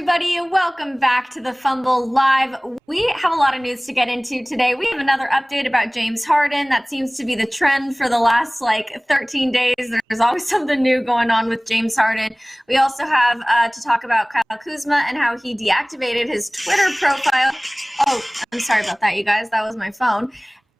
everybody. Welcome back to the Fumble Live. We have a lot of news to get into today. We have another update about James Harden. That seems to be the trend for the last 13 days. There's always something new going on with James Harden. We also have to talk about Kyle Kuzma and how he deactivated his Twitter profile. Oh, I'm sorry about that, you guys. That was my phone.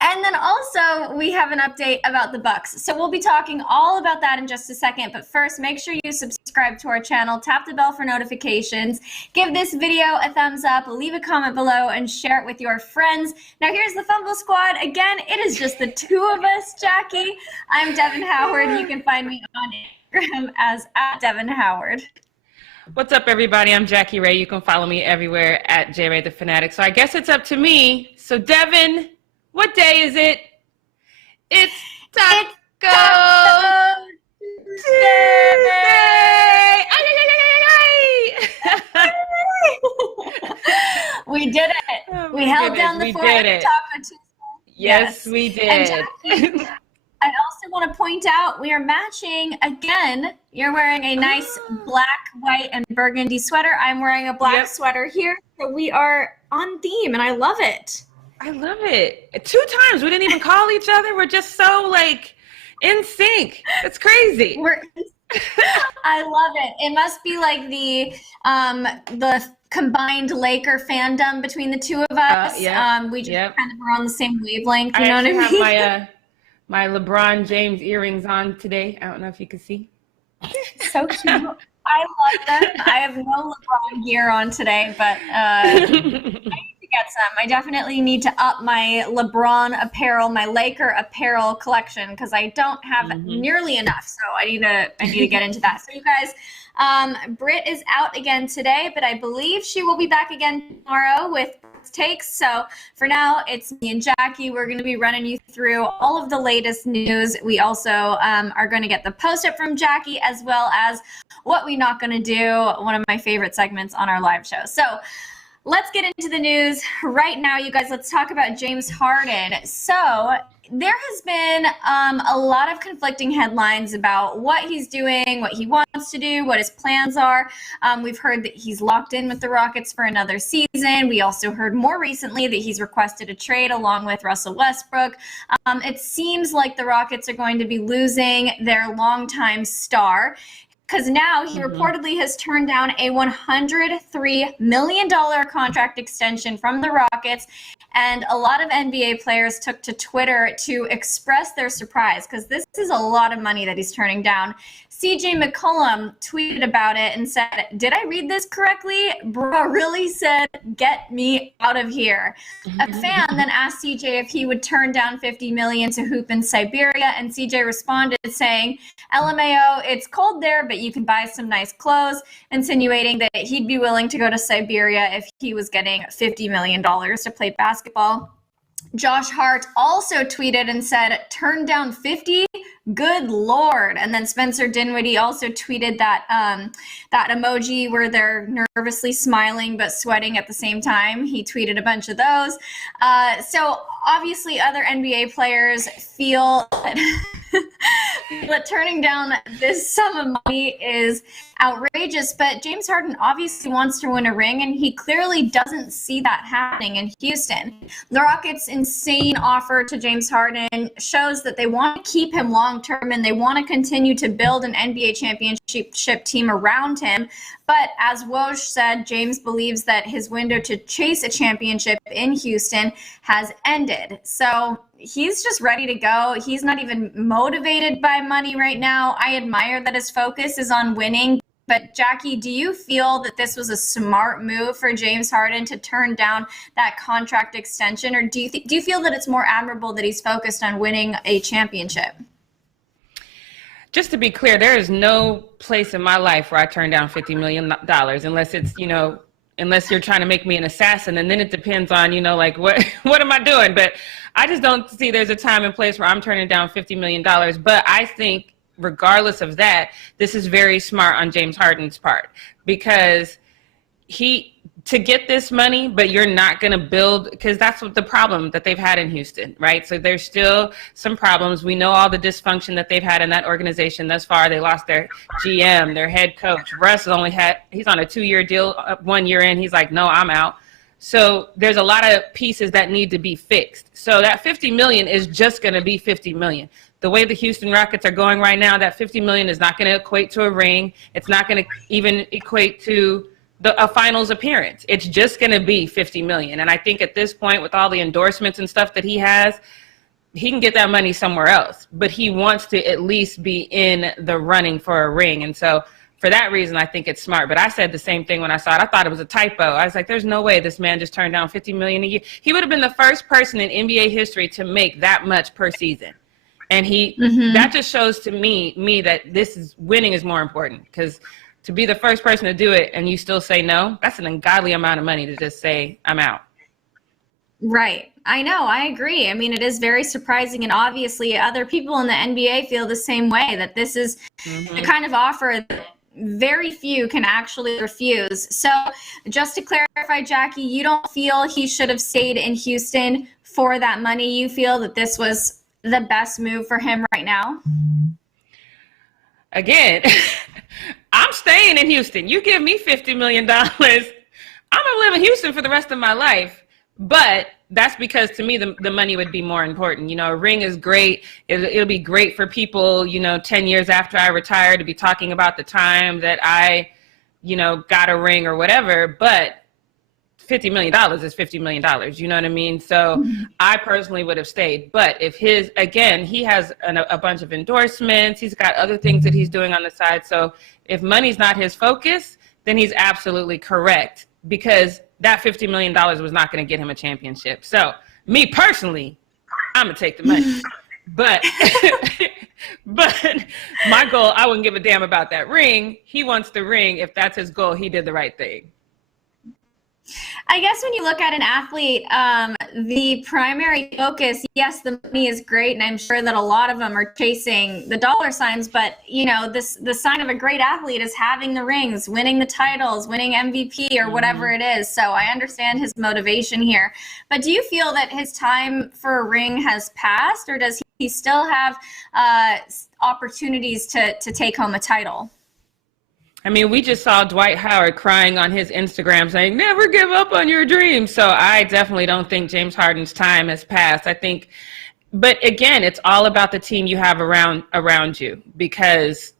And then also we have an update about the Bucks. So we'll be talking all about that in just a second. But first, make sure you subscribe to our channel, tap the bell for notifications, give this video a thumbs up, leave a comment below, and share it with your friends. Now here's the Fumble Squad. Again, it is just the two of us, Jackie. I'm Devin Howard. You can find me on Instagram as @DevinHoward. What's up, everybody? I'm Jackie Ray. You can follow me everywhere at JRay the Fanatic. So I guess it's up to me. So Devin, what day is it? It's Taco Tuesday! We did it. Oh, we held down the fort. Did it. Taco Tuesday. Yes, we did. And Jackie, I also want to point out we are matching again. You're wearing a nice black, white, and burgundy sweater. I'm wearing a black sweater here. So we are on theme, and I love it. I love it. 2 times. We didn't even call each other. We're just so in sync. It's crazy. I love it. It must be like the combined Laker fandom between the two of us. We just kind of are on the same wavelength. You know what I mean? I have my LeBron James earrings on today. I don't know if you can see. So cute. I love them. I have no LeBron gear on today, but I need to get some. I definitely need to up my LeBron apparel, my Laker apparel collection, because I don't have nearly enough. So I need to get into that. So you guys, Britt is out again today, but I believe she will be back again tomorrow with takes. So for now, it's me and Jackie. We're going to be running you through all of the latest news. We also are going to get the post-up from Jackie, as well as What We Not Gon Do, one of my favorite segments on our live show. So let's get into the news right now, you guys. Let's talk about James Harden. So there has been a lot of conflicting headlines about what he's doing, what he wants to do, what his plans are. We've heard that he's locked in with the Rockets for another season. We also heard more recently that he's requested a trade along with Russell Westbrook. It seems like the Rockets are going to be losing their longtime star, because now he reportedly has turned down a $103 million contract extension from the Rockets. And a lot of NBA players took to Twitter to express their surprise, because this is a lot of money that he's turning down. CJ McCollum tweeted about it and said, "Did I read this correctly? Bro really said, get me out of here." A fan then asked CJ if he would turn down $50 million to hoop in Siberia, and CJ responded saying, "LMAO, it's cold there, but you can buy some nice clothes," insinuating that he'd be willing to go to Siberia if he was getting $50 million to play basketball. Josh Hart also tweeted and said, "Turn down 50? Good Lord." And then Spencer Dinwiddie also tweeted that that emoji where they're nervously smiling but sweating at the same time. He tweeted a bunch of those. So obviously other NBA players feel that turning down this sum of money is outrageous, but James Harden obviously wants to win a ring, and he clearly doesn't see that happening in Houston. The Rockets' insane offer to James Harden shows that they want to keep him long-term, and they want to continue to build an NBA championship team around him. But as Woj said, James believes that his window to chase a championship in Houston has ended. So he's just ready to go. He's not even motivated by money right now. I admire that his focus is on winning. But Jackie, do you feel that this was a smart move for James Harden to turn down that contract extension? Or do you feel that it's more admirable that he's focused on winning a championship? Just to be clear, there is no place in my life where I turn down $50 million unless it's, unless you're trying to make me an assassin. And then it depends on, what am I doing? But I just don't see there's a time and place where I'm turning down $50 million. But I think regardless of that, this is very smart on James Harden's part, because to get this money, but you're not going to build, because that's what the problem that they've had in Houston, right? So there's still some problems. We know all the dysfunction that they've had in that organization thus far. They lost their GM, their head coach. Russ he's on a 2-year deal. 1 year in, he's like, no, I'm out. So there's a lot of pieces that need to be fixed. So that $50 million is just going to be $50 million. The way the Houston Rockets are going right now, that $50 million is not going to equate to a ring. It's not going to even equate to a finals appearance. It's just going to be $50 million. And I think at this point, with all the endorsements and stuff that he has, he can get that money somewhere else. But he wants to at least be in the running for a ring. And so for that reason, I think it's smart. But I said the same thing when I saw it. I thought it was a typo. I was like, there's no way this man just turned down $50 million a year. He would have been the first person in NBA history to make that much per season. And that just shows to me that winning is more important, because to be the first person to do it and you still say no, that's an ungodly amount of money to just say, I'm out. Right. I know. I agree. I mean, it is very surprising. And obviously other people in the NBA feel the same way, that this is the kind of offer that very few can actually refuse. So just to clarify, Jackie, you don't feel he should have stayed in Houston for that money? You feel that this was the best move for him right now? Again, I'm staying in Houston. You give me $50 million, I'm going to live in Houston for the rest of my life. But that's because to me, the money would be more important. You know, a ring is great. It'll be great for people, 10 years after I retire to be talking about the time that I, got a ring or whatever. But $50 million is $50 million. You know what I mean? So I personally would have stayed. But if he has a bunch of endorsements, he's got other things that he's doing on the side. So if money's not his focus, then he's absolutely correct, because that $50 million was not going to get him a championship. So me personally, I'm going to take the money. But my goal, I wouldn't give a damn about that ring. He wants the ring. If that's his goal, he did the right thing. I guess when you look at an athlete, the primary focus, yes, the money is great, and I'm sure that a lot of them are chasing the dollar signs, but the sign of a great athlete is having the rings, winning the titles, winning MVP or whatever it is. So I understand his motivation here. But do you feel that his time for a ring has passed, or does he still have opportunities to take home a title? I mean, we just saw Dwight Howard crying on his Instagram saying, never give up on your dreams. So I definitely don't think James Harden's time has passed. I think, but again, it's all about the team you have around you, because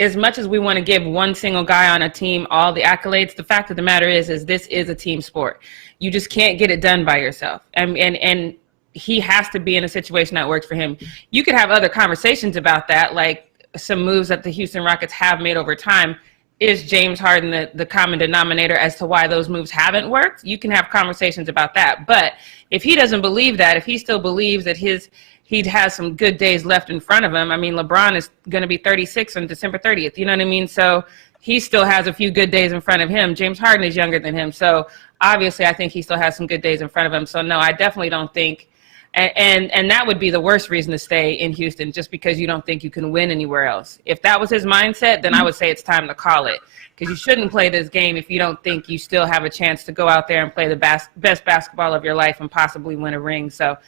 as much as we want to give one single guy on a team all the accolades, the fact of the matter is this is a team sport. You just can't get it done by yourself. And he has to be in a situation that works for him. You could have other conversations about that, like some moves that the Houston Rockets have made over time. Is James Harden the common denominator as to why those moves haven't worked? You can have conversations about that. But if he doesn't believe that, if he still believes that he has some good days left in front of him, I mean, LeBron is going to be 36 on December 30th. You know what I mean? So he still has a few good days in front of him. James Harden is younger than him. So obviously I think he still has some good days in front of him. So no, I definitely don't think. And that would be the worst reason to stay in Houston, just because you don't think you can win anywhere else. If that was his mindset, then I would say it's time to call it, because you shouldn't play this game if you don't think you still have a chance to go out there and play the best basketball of your life and possibly win a ring. So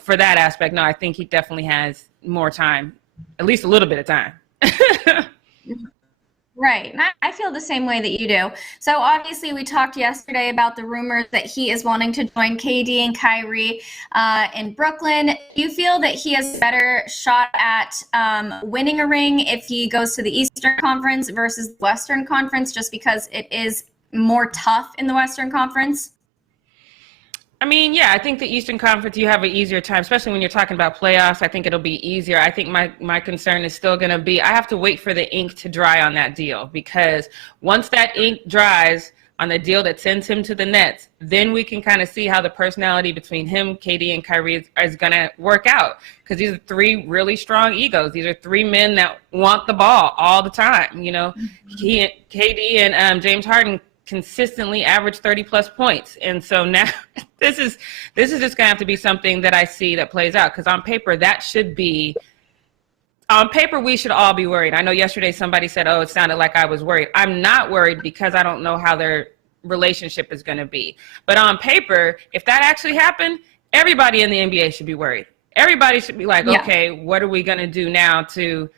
for that aspect, no, I think he definitely has more time, at least a little bit of time. Right. And I feel the same way that you do. So obviously we talked yesterday about the rumors that he is wanting to join KD and Kyrie in Brooklyn. Do you feel that he has a better shot at winning a ring if he goes to the Eastern Conference versus the Western Conference, just because it is more tough in the Western Conference? I mean, yeah, I think the Eastern Conference, you have an easier time, especially when you're talking about playoffs. I think it'll be easier. I think my concern is still going to be, I have to wait for the ink to dry on that deal, because once that ink dries on the deal that sends him to the Nets, then we can kind of see how the personality between him, KD, and Kyrie is going to work out, because these are three really strong egos. These are three men that want the ball all the time. KD and James Harden consistently average 30+ points. And so now this is just going to have to be something that I see that plays out, because on paper that should be On paper, we should all be worried. I know yesterday somebody said, oh, it sounded like I was worried. I'm not worried because I don't know how their relationship is going to be. But on paper, if that actually happened, everybody in the NBA should be worried. Everybody should be like, okay, what are we going to do now to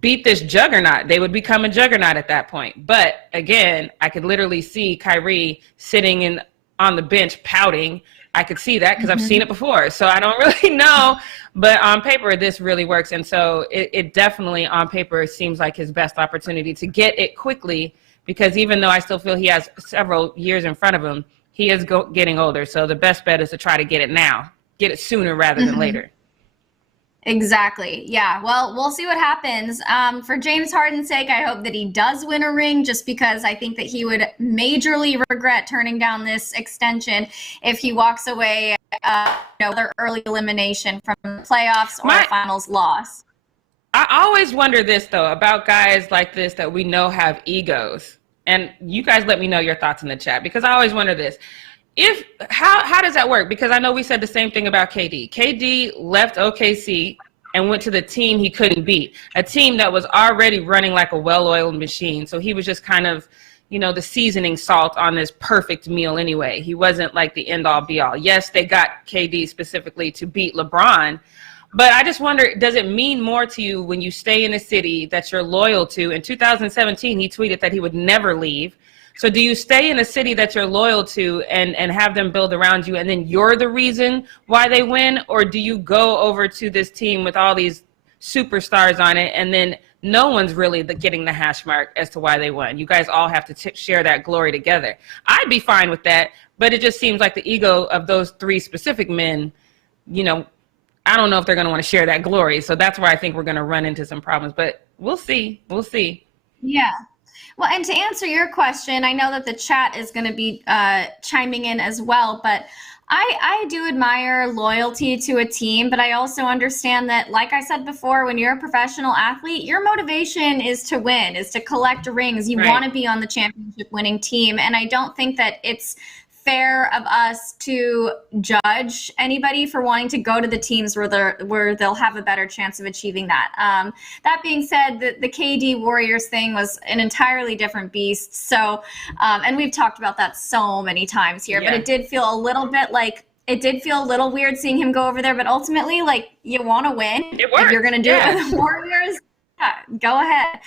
beat this juggernaut? They would become a juggernaut at that point. But again, I could literally see Kyrie sitting on the bench pouting. I could see that because I've seen it before. So I don't really know. But on paper, this really works. And so it definitely, on paper, seems like his best opportunity to get it quickly, because even though I still feel he has several years in front of him, he is getting older. So the best bet is to try to get it now. Get it sooner rather than later. Exactly. Yeah. Well, we'll see what happens. For James Harden's sake, I hope that he does win a ring, just because I think that he would majorly regret turning down this extension if he walks away, another early elimination from the playoffs or a finals loss. I always wonder this, though, about guys like this that we know have egos. And you guys let me know your thoughts in the chat, because I always wonder this. How does that work? Because I know we said the same thing about KD. KD left OKC and went to the team he couldn't beat, a team that was already running like a well-oiled machine. So he was just kind of, the seasoning salt on this perfect meal anyway. He wasn't like the end-all be-all. Yes, they got KD specifically to beat LeBron, but I just wonder, does it mean more to you when you stay in a city that you're loyal to? In 2017, he tweeted that he would never leave. So do you stay in a city that you're loyal to and have them build around you, and then you're the reason why they win? Or do you go over to this team with all these superstars on it, and then no one's really getting the hash mark as to why they won? You guys all have to share that glory together. I'd be fine with that, but it just seems like the ego of those three specific men, I don't know if they're going to want to share that glory. So that's where I think we're going to run into some problems, but we'll see. We'll see. Yeah. Well, and to answer your question, I know that the chat is going to be chiming in as well, but I do admire loyalty to a team, but I also understand that, like I said before, when you're a professional athlete, your motivation is to win, is to collect rings. You want to be on the championship winning team, and I don't think that it's fair of us to judge anybody for wanting to go to the teams where they'll have a better chance of achieving that. That being said, the KD Warriors thing was an entirely different beast. So, and we've talked about that so many times here, but it did feel a little bit like, it did feel a little weird seeing him go over there, but ultimately, like, you want to win. It worked. If you're going to do it with the Warriors, go ahead.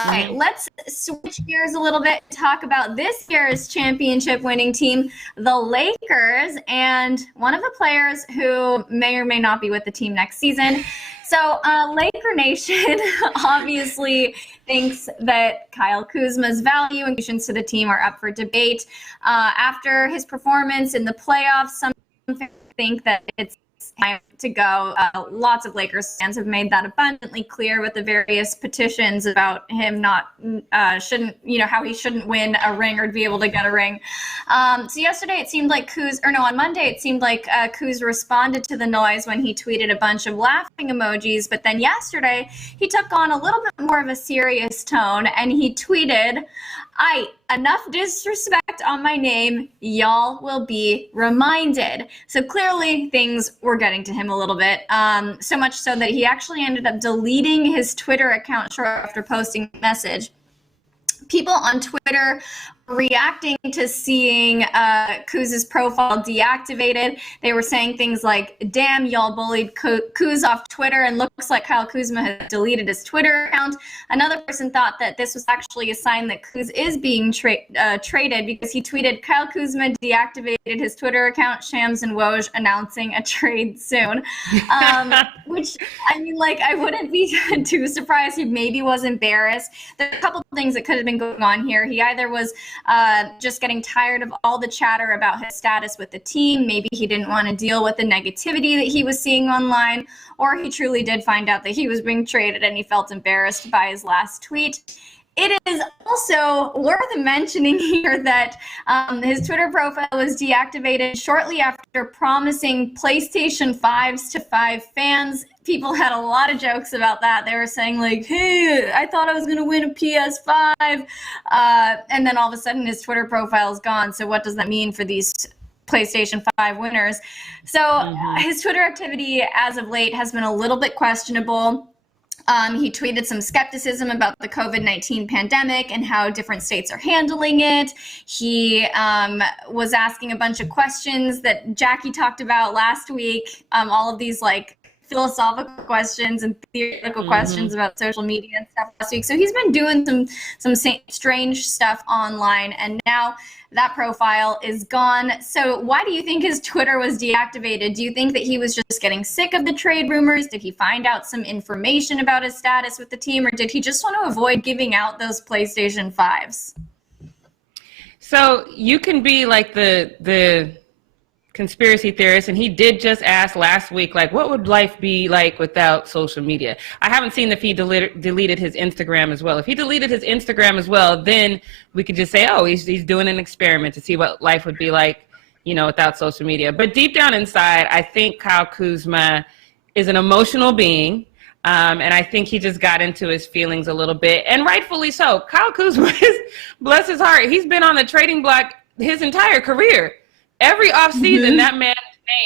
Okay, let's switch gears a little bit and talk about this year's championship winning team, the Lakers, and one of the players who may or may not be with the team next season. So Laker Nation obviously thinks that Kyle Kuzma's value and contributions to the team are up for debate. After his performance in the playoffs, some think that it's time to go. Lots of Lakers fans have made that abundantly clear with the various petitions about him how he shouldn't win a ring or be able to get a ring. So yesterday it seemed like on Monday it seemed like Kuz responded to the noise when he tweeted a bunch of laughing emojis, but then yesterday he took on a little bit more of a serious tone and he tweeted, enough disrespect on my name, y'all will be reminded. So clearly things were getting to him a little bit, so much so that he actually ended up deleting his Twitter account shortly after posting the message. People on Twitter reacting to seeing Kuz's profile deactivated. They were saying things like, damn, y'all bullied Kuz off Twitter, and looks like Kyle Kuzma has deleted his Twitter account. Another person thought that this was actually a sign that Kuz is being traded, because he tweeted, Kyle Kuzma deactivated his Twitter account, Shams and Woj announcing a trade soon. Which, I mean, like, I wouldn't be too surprised. He maybe was embarrassed. There's a couple things that could have been going on here. He either was just getting tired of all the chatter about his status with the team. Maybe he didn't want to deal with the negativity that he was seeing online, or he truly did find out that he was being traded and he felt embarrassed by his last tweet. It is also worth mentioning here that his Twitter profile was deactivated shortly after promising PlayStation 5s to 5 fans. People had a lot of jokes about that. They were saying, like, hey, I thought I was going to win a PS5. And then all of a sudden his Twitter profile is gone. So what does that mean for these PlayStation 5 winners. So his Twitter activity as of late has been a little bit questionable. He tweeted some skepticism about the COVID-19 pandemic and how different states are handling it. He was asking a bunch of questions that Jackie talked about last week, all of these like philosophical questions and theoretical questions about social media and stuff last week. So he's been doing some strange stuff online, and now that profile is gone. So why do you think his Twitter was deactivated? Do you think that he was just getting sick of the trade rumors? Did he find out some information about his status with the team, or did he just want to avoid giving out those PlayStation 5s? So you can be like the conspiracy theorist, and he did just ask last week, like, what would life be like without social media? I haven't seen if he deleted his Instagram as well. If he deleted his Instagram as well, then we could just say, oh, he's doing an experiment to see what life would be like, you know, without social media. But deep down inside, I think Kyle Kuzma is an emotional being. And I think he just got into his feelings a little bit, and rightfully so. Kyle Kuzma is, bless his heart, he's been on the trading block his entire career. Every offseason, that man's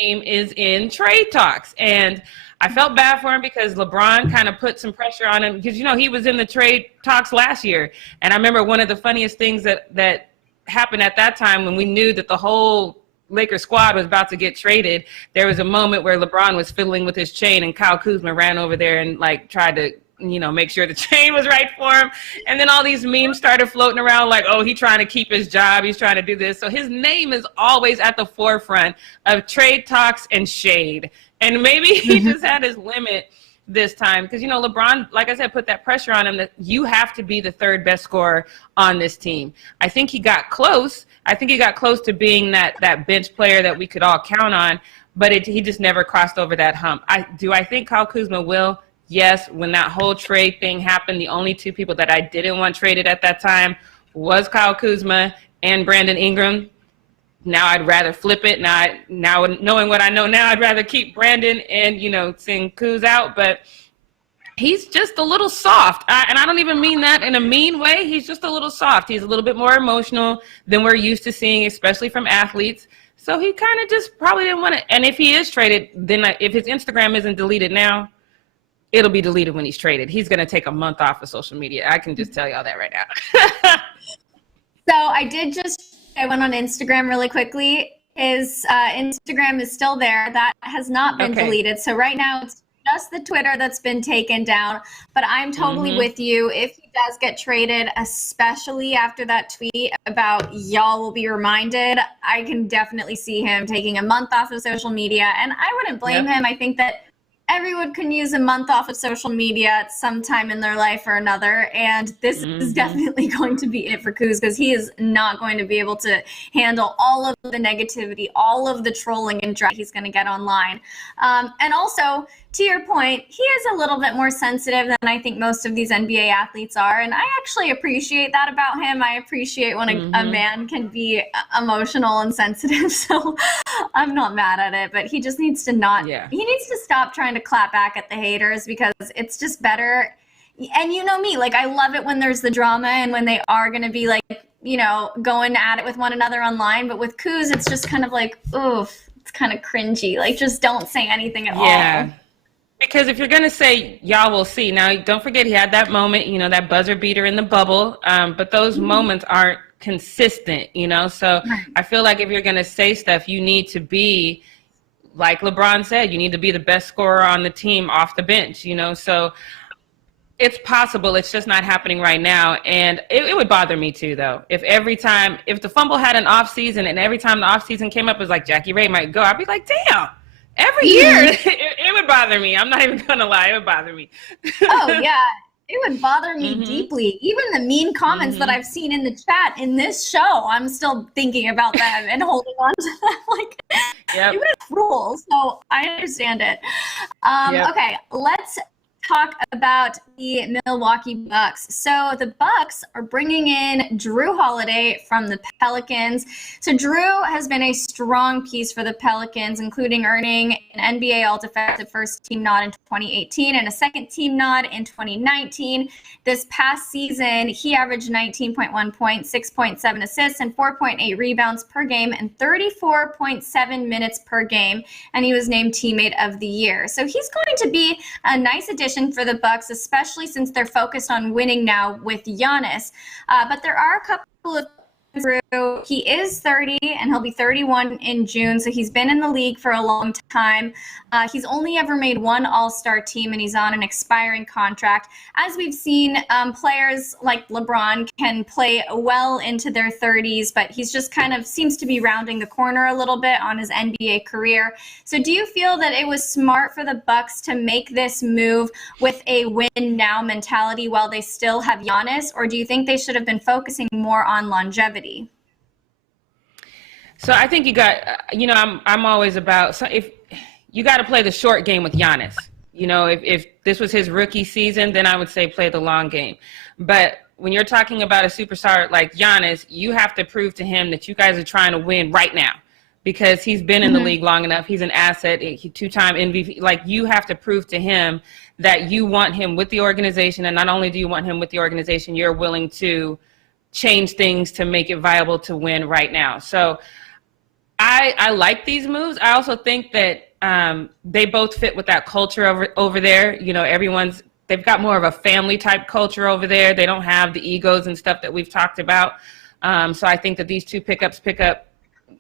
name is in trade talks. And I felt bad for him because LeBron kind of put some pressure on him because, you know, he was in the trade talks last year. And I remember one of the funniest things that happened at that time when we knew that the whole Lakers squad was about to get traded. There was a moment where LeBron was fiddling with his chain and Kyle Kuzma ran over there and like tried to, you know, make sure the chain was right for him. And then all these memes started floating around like, oh, he's trying to keep his job. He's trying to do this. So his name is always at the forefront of trade talks and shade. And maybe he just had his limit this time because, you know, LeBron, like I said, put that pressure on him that you have to be the third best scorer on this team. I think he got close. I think he got close to being that bench player that we could all count on, but he just never crossed over that hump. I think Kyle Kuzma will? Yes, when that whole trade thing happened, the only two people that I didn't want traded at that time was Kyle Kuzma and Brandon Ingram. Now I'd rather flip it. Now knowing what I know now, I'd rather keep Brandon and, you know, send Kuz out. But he's just a little soft. And I don't even mean that in a mean way. He's just a little soft. He's a little bit more emotional than we're used to seeing, especially from athletes. So he kind of just probably didn't want to. And if he is traded, then if his Instagram isn't deleted now, it'll be deleted when he's traded. He's going to take a month off of social media. I can just tell y'all that right now. So I went on Instagram really quickly. His Instagram is still there. That has not been deleted. So right now it's just the Twitter that's been taken down. But I'm totally with you. If he does get traded, especially after that tweet about y'all will be reminded, I can definitely see him taking a month off of social media. And I wouldn't blame him. I think that everyone can use a month off of social media at some time in their life or another. And this is definitely going to be it for Kuz because he is not going to be able to handle all of the negativity, all of the trolling and drag he's going to get online. And also, to your point, he is a little bit more sensitive than I think most of these NBA athletes are. And I actually appreciate that about him. I appreciate when a man can be emotional and sensitive. So I'm not mad at it, but he just needs to he needs to stop trying to clap back at the haters because it's just better. And you know me, like I love it when there's the drama and when they are going to be like, you know, going at it with one another online. But with Kuz, it's just kind of like, oof, it's kind of cringy. Like just don't say anything at all. Because if you're going to say, y'all will see. Now, don't forget he had that moment, you know, that buzzer beater in the bubble. But those moments aren't consistent, you know. So I feel like if you're going to say stuff, you need to be, like LeBron said, you need to be the best scorer on the team off the bench, you know. So it's possible. It's just not happening right now. And it would bother me too, though. If the Fumble had an off season and every time the off season came up, it was like Jackie Ray might go, I'd be like, damn. Every year, it would bother me. I'm not even going to lie. It would bother me. Oh, yeah. It would bother me deeply. Even the mean comments that I've seen in the chat in this show, I'm still thinking about them and holding on to them. Like, it was cruel. So I understand it. Okay, let's talk about the Milwaukee Bucks. So the Bucks are bringing in Drew Holiday from the Pelicans. So Drew has been a strong piece for the Pelicans, including earning an NBA All-Defensive First Team nod in 2018 and a Second Team nod in 2019. This past season, he averaged 19.1 points, 6.7 assists, and 4.8 rebounds per game, and 34.7 minutes per game. And he was named Teammate of the Year. So he's going to be a nice addition for the Bucks, especially since they're focused on winning now with Giannis. But there are a couple of through. He is 30 and he'll be 31 in June, so he's been in the league for a long time. He's only ever made one All-Star team and he's on an expiring contract. As we've seen, players like LeBron can play well into their 30s, but he's just kind of seems to be rounding the corner a little bit on his NBA career. So do you feel that it was smart for the Bucks to make this move with a win now mentality while they still have Giannis, or do you think they should have been focusing more on longevity? So I think you got, I'm always about, so if you got to play the short game with Giannis, if this was his rookie season, then I would say play the long game. But when you're talking about a superstar like Giannis, you have to prove to him that you guys are trying to win right now because he's been in the league long enough. He's an asset, two-time MVP. Like, you have to prove to him that you want him with the organization. And not only do you want him with the organization, you're willing to change things to make it viable to win right now. So I like these moves. I also think that they both fit with that culture over there. They've got more of a family type culture over there. They don't have the egos and stuff that we've talked about. So I think that these two pickups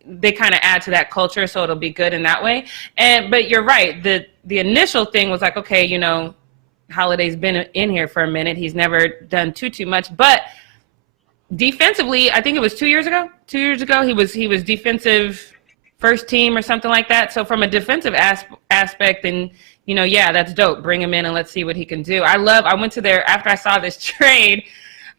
they kind of add to that culture. So it'll be good in that way. But you're right. The initial thing was like, okay, Holiday's been in here for a minute. He's never done too much, but defensively, I think it was 2 years ago. 2 years ago, he was defensive first team or something like that. So from a defensive aspect, and that's dope. Bring him in and let's see what he can do. I went to after I saw this trade,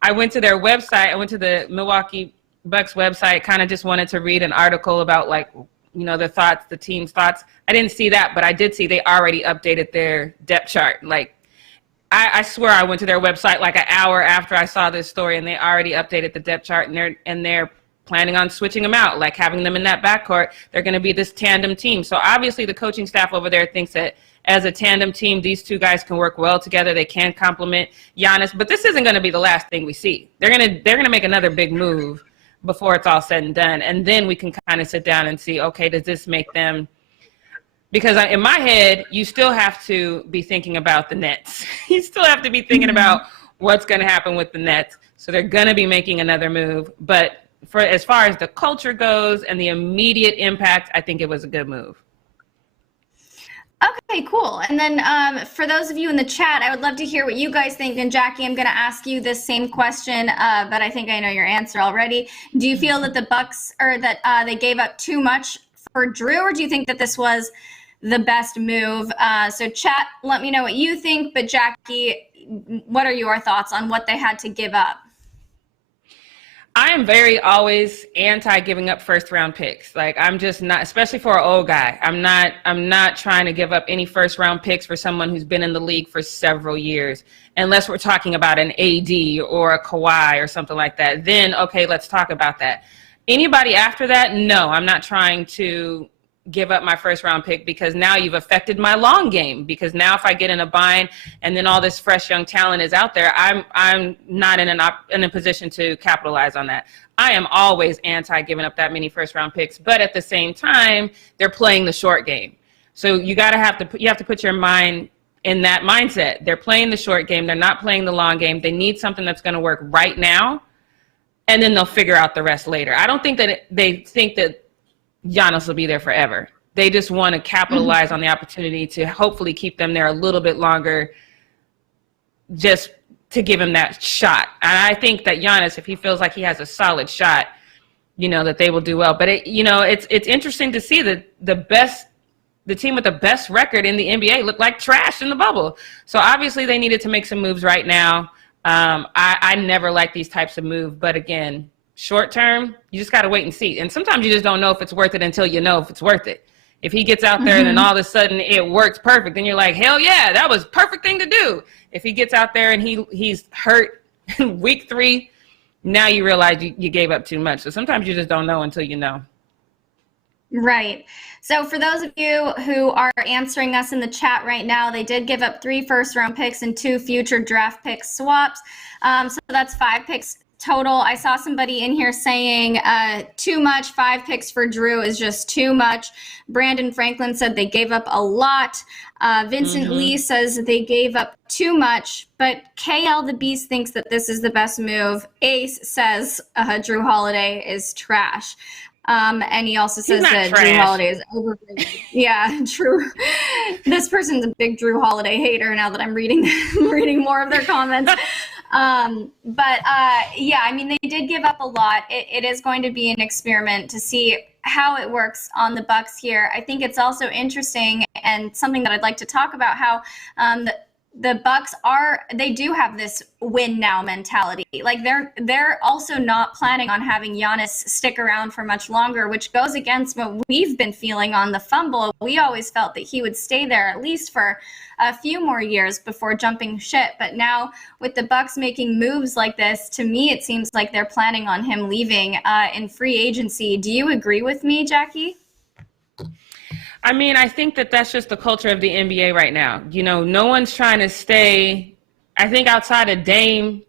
I went to their website. I went to the Milwaukee Bucks website. Kind of just wanted to read an article about the thoughts, the team's thoughts. I didn't see that, but I did see they already updated their depth chart. I swear I went to their website like an hour after I saw this story, and they already updated the depth chart, and they're planning on switching them out, like having them in that backcourt. They're going to be this tandem team. So obviously the coaching staff over there thinks that as a tandem team, these two guys can work well together. They can complement Giannis, but this isn't going to be the last thing we see. They're going to make another big move before it's all said and done, and then we can kind of sit down and see, okay, does this make them? Because in my head, you still have to be thinking about the Nets. You still have to be thinking about what's going to happen with the Nets. So they're going to be making another move. But as far as the culture goes and the immediate impact, I think it was a good move. Okay, cool. And then for those of you in the chat, I would love to hear what you guys think. And Jackie, I'm going to ask you this same question, but I think I know your answer already. Do you feel that the Bucks they gave up too much for Drew, or do you think that this was the best move? So chat, let me know what you think. But Jackie, what are your thoughts on what they had to give up? I am always anti giving up first round picks. I'm just not, especially for an old guy. I'm not trying to give up any first round picks for someone who's been in the league for several years, unless we're talking about an AD or a Kawhi or something like that. Then, okay, let's talk about that. Anybody after that, no, I'm not trying to give up my first round pick, because now you've affected my long game. Because now if I get in a bind and then all this fresh young talent is out there, I'm not in a position to capitalize on that. I am always anti giving up that many first round picks, but at the same time, they're playing the short game. So you have to put your mind in that mindset. They're playing the short game. They're not playing the long game. They need something that's going to work right now, and then they'll figure out the rest later. I don't think that they think that Giannis will be there forever. They just want to capitalize on the opportunity to hopefully keep them there a little bit longer, just to give him that shot. And I think that Giannis, if he feels like he has a solid shot, that they will do well. But it's interesting to see that the team with the best record in the NBA looked like trash in the bubble. So obviously they needed to make some moves right now. I never like these types of moves, but again, short term, you just got to wait and see. And sometimes you just don't know if it's worth it until you know if it's worth it. If he gets out there and then all of a sudden it works perfect, then you're like, hell yeah, that was perfect thing to do. If he gets out there and he's hurt week 3, now you realize you gave up too much. So sometimes you just don't know until you know. Right. So for those of you who are answering us in the chat right now, they did give up 3 first-round picks and 2 future draft pick swaps. So that's 5 picks total. I saw somebody in here saying too much. 5 picks for Drew is just too much. Brandon Franklin said they gave up a lot. Vincent Lee says they gave up too much. But KL the Beast thinks that this is the best move. Ace says Drew Holiday is trash. And he also says that trash. Drew Holiday is overrated. Yeah, true. This person's a big Drew Holiday hater now that I'm reading more of their comments. Yeah, I mean, they did give up a lot. It is going to be an experiment to see how it works on the Bucks here. I think it's also interesting and something that I'd like to talk about how the Bucks they do have this win now mentality. Like they're also not planning on having Giannis stick around for much longer, which goes against what we've been feeling on the Fumble. We always felt that he would stay there at least for a few more years before jumping ship. But now with the Bucks making moves like this, to me it seems like they're planning on him leaving in free agency. Do you agree with me, Jackie? I mean, I think that's just the culture of the NBA right now. You know, no one's trying to stay, I think outside of Dame,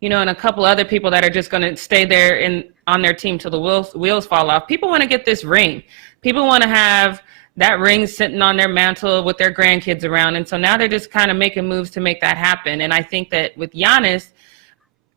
you know, and a couple other people that are just going to stay there on their team till the wheels fall off. People want to get this ring. People want to have that ring sitting on their mantle with their grandkids around. And so now they're just kind of making moves to make that happen. And I think that with Giannis,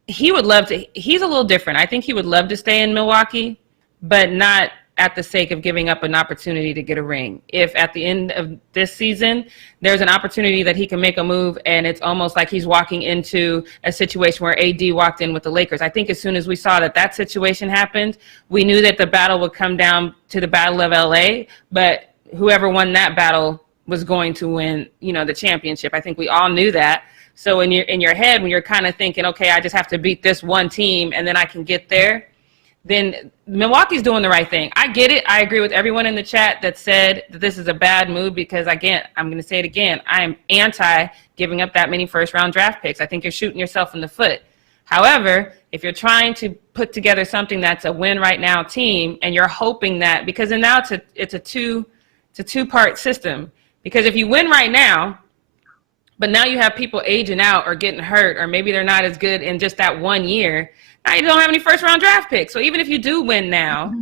he would love to, he's a little different. I think he would love to stay in Milwaukee, but not at the sake of giving up an opportunity to get a ring. If at the end of this season, there's an opportunity that he can make a move and it's almost like he's walking into a situation where AD walked in with the Lakers. I think as soon as we saw that situation happened, we knew that the battle would come down to the Battle of LA, but whoever won that battle was going to win, you know, the championship. I think we all knew that. So in your head, when you're kind of thinking, okay, I just have to beat this one team and then I can get there, then Milwaukee's doing the right thing. I get it. I agree with everyone in the chat that said that this is a bad move because, again, I'm going to say it again, I am anti giving up that many first-round draft picks. I think you're shooting yourself in the foot. However, if you're trying to put together something that's a win right now team and you're hoping that, because then now it's a two-part system. Because if you win right now, but now you have people aging out or getting hurt or maybe they're not as good in just that 1 year, now you don't have any first-round draft picks. So even if you do win now,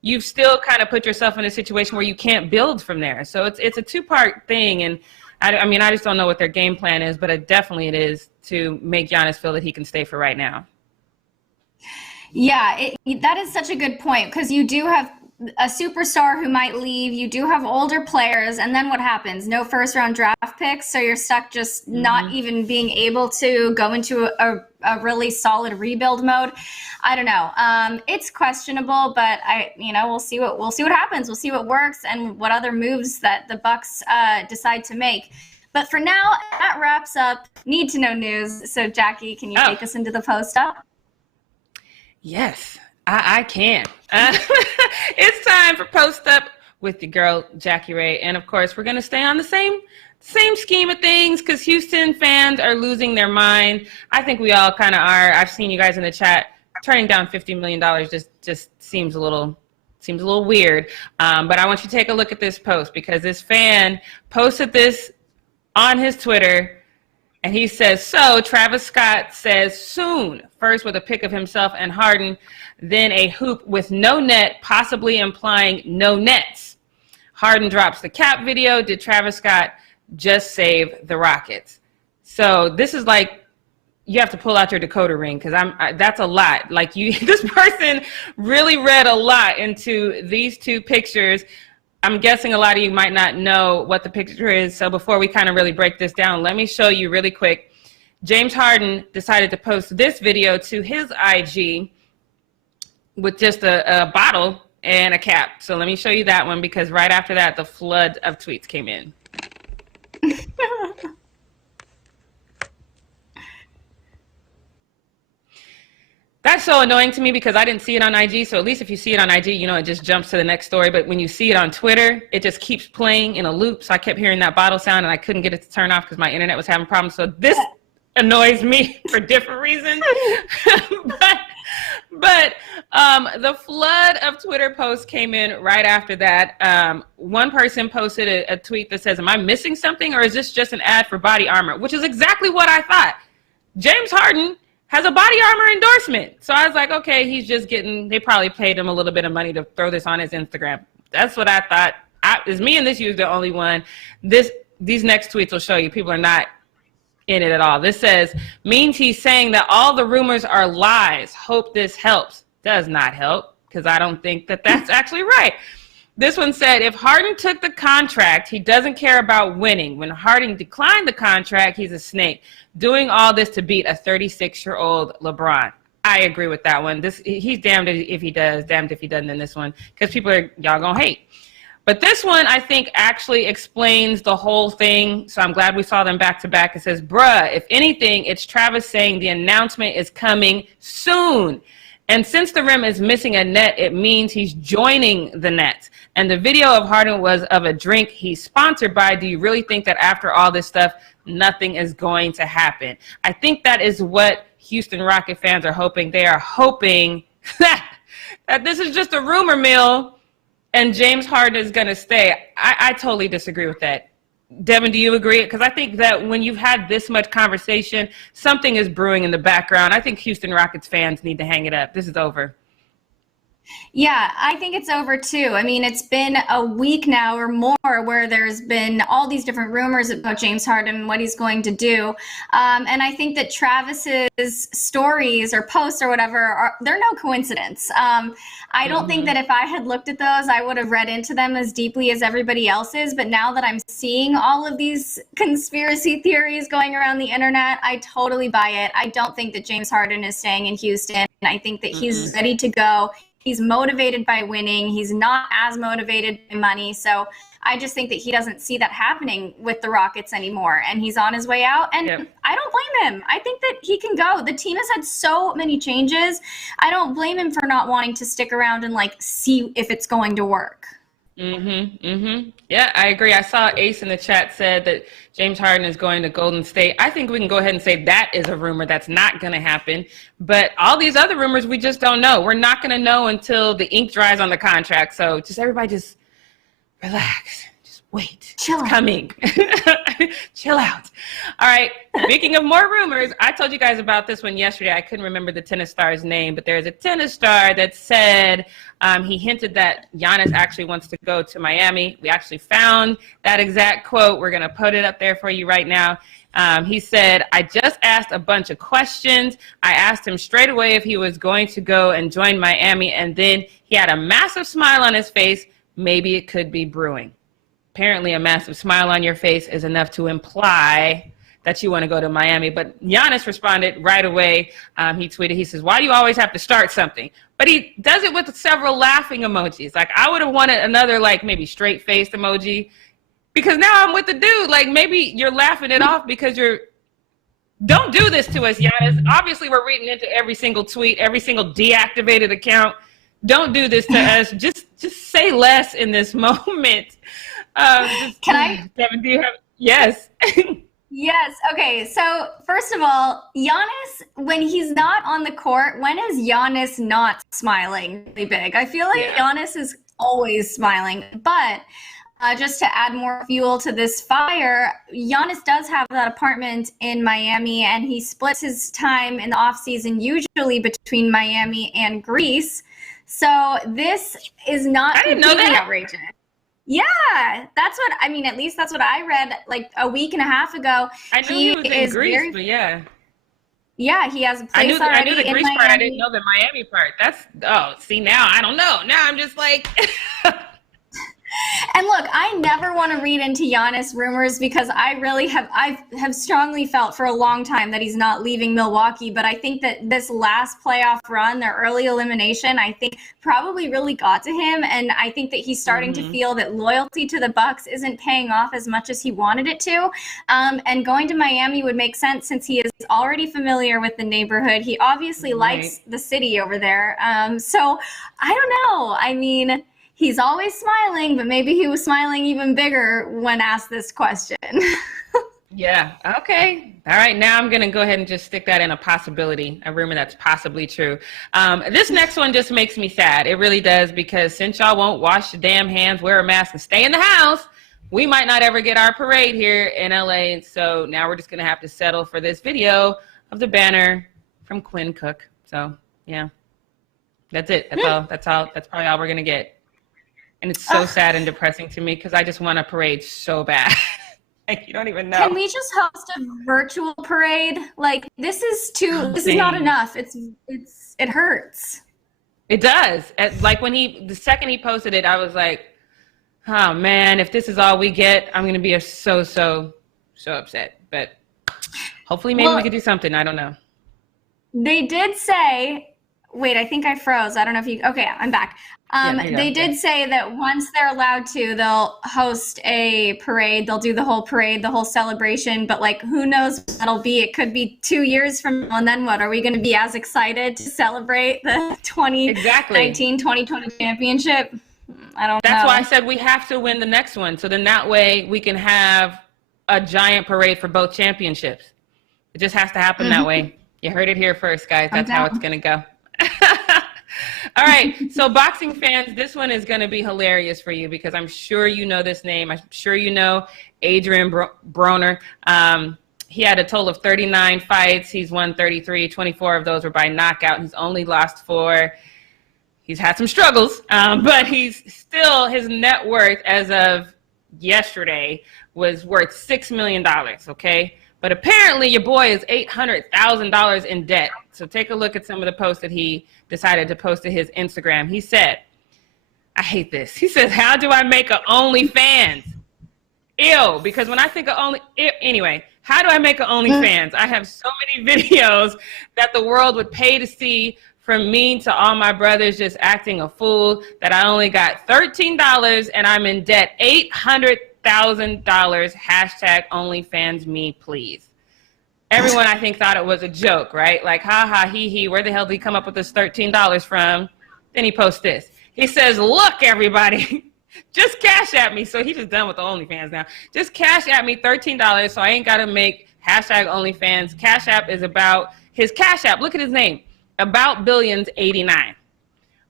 you've still kind of put yourself in a situation where you can't build from there. So it's a two-part thing. And I mean, I just don't know what their game plan is, but it is to make Giannis feel that he can stay for right now. Yeah, that is such a good point because you do have a superstar who might leave. You do have older players, and then what happens? No first-round draft picks, so you're stuck just not even being able to go into a really solid rebuild mode. I don't know. It's questionable, but we'll see what happens. We'll see what works and what other moves that the Bucks decide to make. But for now, that wraps up Need to Know News. So Jackie, can you take us into the post-up? Yes. I can. It's time for Post Up with your girl, Jackie Ray. And, of course, we're going to stay on the same scheme of things because Houston fans are losing their mind. I think we all kind of are. I've seen you guys in the chat. Turning down $50 million just seems a little weird. But I want you to take a look at this post because this fan posted this on his Twitter. And he says, so Travis Scott says soon, first with a pic of himself and Harden, then a hoop with no net, possibly implying no nets. Harden drops the cap video. Did Travis Scott just save the Rockets? So this is like, you have to pull out your decoder ring because that's a lot. Like this person really read a lot into these two pictures. I'm guessing a lot of you might not know what the picture is. So before we kind of really break this down, let me show you really quick. James Harden decided to post this video to his IG with just a bottle and a cap. So let me show you that one because right after that, the flood of tweets came in. That That's so annoying to me because I didn't see it on IG. So at least if you see it on IG, you know, it just jumps to the next story. But when you see it on Twitter, it just keeps playing in a loop. So I kept hearing that bottle sound and I couldn't get it to turn off because my internet was having problems. So this annoys me for different reasons. but the flood of Twitter posts came in right after that. One person posted a tweet that says, am I missing something or is this just an ad for body armor? Which is exactly what I thought. James Harden has a body armor endorsement. So I was like, okay, he's just they probably paid him a little bit of money to throw this on his Instagram. That's what I thought. Is me and this user the only one? These next tweets will show you people are not in it at all. This says, means he's saying that all the rumors are lies. Hope this helps. Does not help because I don't think that that's actually right. This one said, if Harden took the contract, he doesn't care about winning. When Harden declined the contract, he's a snake. Doing all this to beat a 36-year-old LeBron. I agree with that one. He's damned if he does, damned if he doesn't in this one because y'all gonna hate. But this one, I think, actually explains the whole thing. So I'm glad we saw them back to back. It says, bruh, if anything, it's Travis saying the announcement is coming soon. And since the rim is missing a net, it means he's joining the Nets. And the video of Harden was of a drink he's sponsored by. Do you really think that after all this stuff, nothing is going to happen? I think that is what Houston Rocket fans are hoping. They are hoping that this is just a rumor mill and James Harden is going to stay. I totally disagree with that. Devin, do you agree? Because I think that when you've had this much conversation, something is brewing in the background. I think Houston Rockets fans need to hang it up. This is over. Yeah, I think it's over too. I mean, it's been a week now or more where there's been all these different rumors about James Harden and what he's going to do. And I think that Travis's stories or posts or whatever, they're no coincidence. I don't think that if I had looked at those, I would have read into them as deeply as everybody else is. But now that I'm seeing all of these conspiracy theories going around the internet, I totally buy it. I don't think that James Harden is staying in Houston. I think that he's ready to go. He's motivated by winning. He's not as motivated by money. So I just think that he doesn't see that happening with the Rockets anymore. And he's on his way out. And I don't blame him. I think that he can go. The team has had so many changes. I don't blame him for not wanting to stick around and see if it's going to work. Yeah, I agree. I saw Ace in the chat said that James Harden is going to Golden State. I think we can go ahead and say that is a rumor that's not going to happen. But all these other rumors, we just don't know. We're not going to know until the ink dries on the contract. So everybody just relax. Just wait. It's coming. Chill out. All right. Speaking of more rumors, I told you guys about this one yesterday. I couldn't remember the tennis star's name, but there's a tennis star that said he hinted that Giannis actually wants to go to Miami. We actually found that exact quote. We're going to put it up there for you right now. He said, I just asked a bunch of questions. I asked him straight away if he was going to go and join Miami, and then he had a massive smile on his face. Maybe it could be brewing. Apparently a massive smile on your face is enough to imply that you want to go to Miami. But Giannis responded right away. He tweeted, he says, why do you always have to start something? But he does it with several laughing emojis. I would have wanted another, maybe straight-faced emoji. Because now I'm with the dude. Maybe you're laughing it off because don't do this to us, Giannis. Obviously, we're reading into every single tweet, every single deactivated account. Don't do this to us. Just say less in this moment. Devin, do you have? Yes. Yes. Okay. So first of all, Giannis, when he's not on the court, when is Giannis not smiling really big? I feel like Giannis is always smiling. But just to add more fuel to this fire, Giannis does have that apartment in Miami, and he splits his time in the offseason usually between Miami and Greece. So this is not completely outrageous. Yeah, that's what at least that's what I read a week and a half ago. I knew he was in Greece, but yeah. Yeah, he has a place already. I knew the Greece part. I didn't know the Miami part. See, now I don't know. Now I'm just And look, I never want to read into Giannis rumors because I've strongly felt for a long time that he's not leaving Milwaukee. But I think that this last playoff run, their early elimination, I think probably really got to him. And I think that he's starting to feel that loyalty to the Bucks isn't paying off as much as he wanted it to. And going to Miami would make sense since he is already familiar with the neighborhood. He obviously likes the city over there. So I don't know. I mean, he's always smiling, but maybe he was smiling even bigger when asked this question. Yeah. Okay. All right. Now I'm going to go ahead and just stick that in a possibility, a rumor that's possibly true. This next one just makes me sad. It really does, because since y'all won't wash your damn hands, wear a mask, and stay in the house, we might not ever get our parade here in LA. So now we're just going to have to settle for this video of the banner from Quinn Cook. So yeah, that's it. That's all. That's probably all we're going to get. And it's so sad and depressing to me because I just want a parade so bad. Like, you don't even know. Can we just host a virtual parade? Like, this is not enough. It hurts. It does. Like the second he posted it, I was like, oh man, if this is all we get, I'm going to be so upset. But hopefully maybe we could do something. I don't know. They did say, wait, I think I froze. I don't know if okay, I'm back. They did say that once they're allowed to, they'll host a parade. They'll do the whole parade, the whole celebration. But like, who knows what that'll be? It could be 2 years from now. And then what? Are we going to be as excited to celebrate the 2020 championship? I don't know. That's why I said we have to win the next one. So then that way we can have a giant parade for both championships. It just has to happen that way. You heard it here first, guys. That's how it's going to go. All right, so boxing fans, this one is going to be hilarious for you because I'm sure you know this name. I'm sure you know Adrian Broner. He had a total of 39 fights. He's won 33. 24 of those were by knockout. He's only lost 4. He's had some struggles, but he's still, his net worth as of yesterday was worth $6 million, okay? But apparently your boy is $800,000 in debt. So take a look at some of the posts that he decided to post to his Instagram. He said, I hate this. He says, how do I make a OnlyFans? Ew, because when I think of anyway, how do I make an OnlyFans? I have so many videos that the world would pay to see, from me to all my brothers just acting a fool, that I only got $13 and I'm in debt $800,000. Hashtag OnlyFans me, please. Everyone, I think, thought it was a joke, right? Like, ha ha, he he, where the hell did he come up with this $13 from? Then he posts this. He says, look, everybody, just cash at me. So he's just done with the OnlyFans now. Just cash at me $13 so I ain't got to make hashtag OnlyFans. Cash App is about his Cash App. Look at his name. About Billions 89.